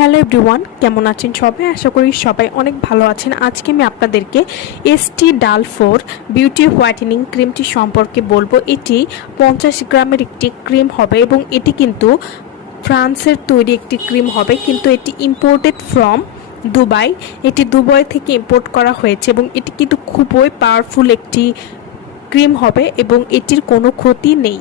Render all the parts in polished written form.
Hello everyone, কেমন আছেন সবাই? আশা করি সবাই অনেক ভালো আছেন। আজকে আমি আপনাদেরকে এসটি ডালফোর বিউটি হোয়াইটেনিং ক্রিমটি সম্পর্কে বলবো। এটি 50 গ্রামের একটি ক্রিম হবে এবং এটি কিন্তু ফ্রান্সের তৈরি একটি ক্রিম হবে, কিন্তু এটি ইম্পোর্টেড ফ্রম দুবাই। এটি দুবাই থেকে ইম্পোর্ট করা হয়েছে এবং এটি কিন্তু খুবই পাওয়ারফুল একটি ক্রিম হবে এবং এটির কোনো ক্ষতি নেই।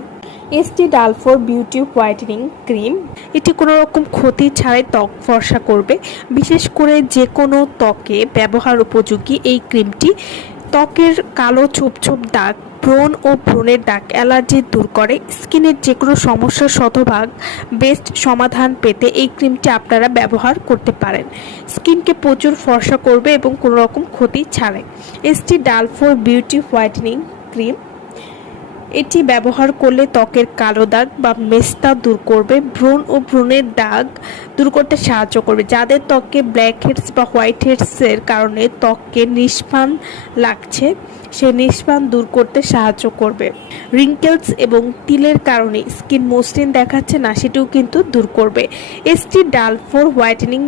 ST Dalfour beauty whitening cream এটি কোনো রকম ক্ষতি ছাড়াই ত্বক ফর্সা করবে। বিশেষ করে যে কোনো ত্বকে ব্যবহার উপযোগী এই ক্রিমটি ত্বকের কালো ছোপ ছোপ দাগ, ব্রণ ও ব্রণের দাগ, অ্যালার্জি দূর করে। স্কিনের যে কোনো সমস্যার শতভাগ বেস্ট সমাধান পেতে এই ক্রিমটি আপনারা ব্যবহার করতে পারেন। স্কিনকে প্রচুর ফর্সা করবে এবং কোনো রকম ক্ষতি ছাড়াই। ST Dalfour beauty whitening cream এটি ব্যবহার করলে ত্বকের কালো দাগ বা মেস্তা দূর করবে, ব্রণ ও ব্রণের দাগ দূর করতে সাহায্য করবে। যাদের ত্বকে ব্ল্যাক হেডস বা হোয়াইট হেডসের কারণে ত্বকে নিষ্প্রাণ লাগছে, সেই নিষ্প্রাণ দূর করতে সাহায্য করবে। রিঙ্কেলস এবং তিলের কারণে স্কিন মসৃণ দেখাচ্ছে না, সেটাও কিন্তু দূর করবে। ST Dalfour whitening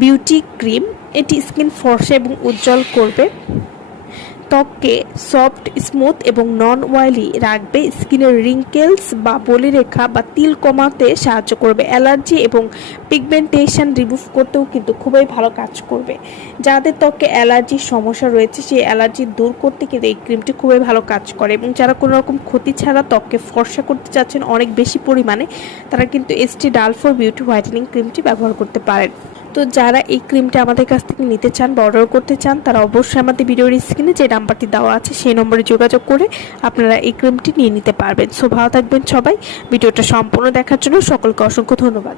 beauty cream এটি স্কিন ফর্সা এবং উজ্জ্বল করবে, ত্বককে সফট, স্মুথ এবং নন অয়েলি রাখবে। স্কিনের রিঙ্কেলস বা বলিরেখা বা তিল কমাতে সাহায্য করবে। অ্যালার্জি এবং পিগমেন্টেশন রিমুভ করতেও কিন্তু খুবই ভালো কাজ করবে। যাদের ত্বকে অ্যালার্জির সমস্যা রয়েছে, সেই অ্যালার্জি দূর করতে কিন্তু এই ক্রিমটি খুবই ভালো কাজ করে। এবং যারা কোনো রকম ক্ষতি ছাড়া ত্বককে ফর্সা করতে চাচ্ছেন অনেক বেশি পরিমাণে, তারা কিন্তু এসটি ডালফোর বিউটি হোয়াইটেনিং ক্রিমটি ব্যবহার করতে পারেন। তো যারা এই ক্রিমটা আমাদের কাছ থেকে নিতে চান বা অর্ডার করতে চান, তারা অবশ্যই আমাদের ভিডিওর স্ক্রিনে যে নাম্বারটি দেওয়া আছে সেই নম্বরে যোগাযোগ করে আপনারা এই ক্রিমটি নিয়ে নিতে পারবেন। সো ভালো থাকবেন সবাই। ভিডিওটা সম্পূর্ণ দেখার জন্য সকলকে অসংখ্য ধন্যবাদ।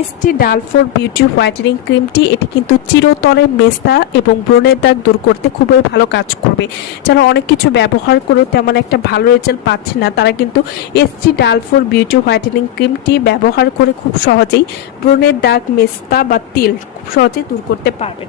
এসটি ডালফোর বিউটি হোয়াইটেনিং ক্রিমটি এটি কিন্তু চিরতরে মেস্তা এবং ব্রণের দাগ দূর করতে খুবই ভালো কাজ করবে। যারা অনেক কিছু ব্যবহার করেও তেমন একটা ভালো রেজাল্ট পাচ্ছে না, তারা কিন্তু এসটি ডালফোর বিউটি হোয়াইটেনিং ক্রিমটি ব্যবহার করে খুব সহজেই ব্রণের দাগ, মেস্তা বা তিল খুব সহজেই দূর করতে পারবেন।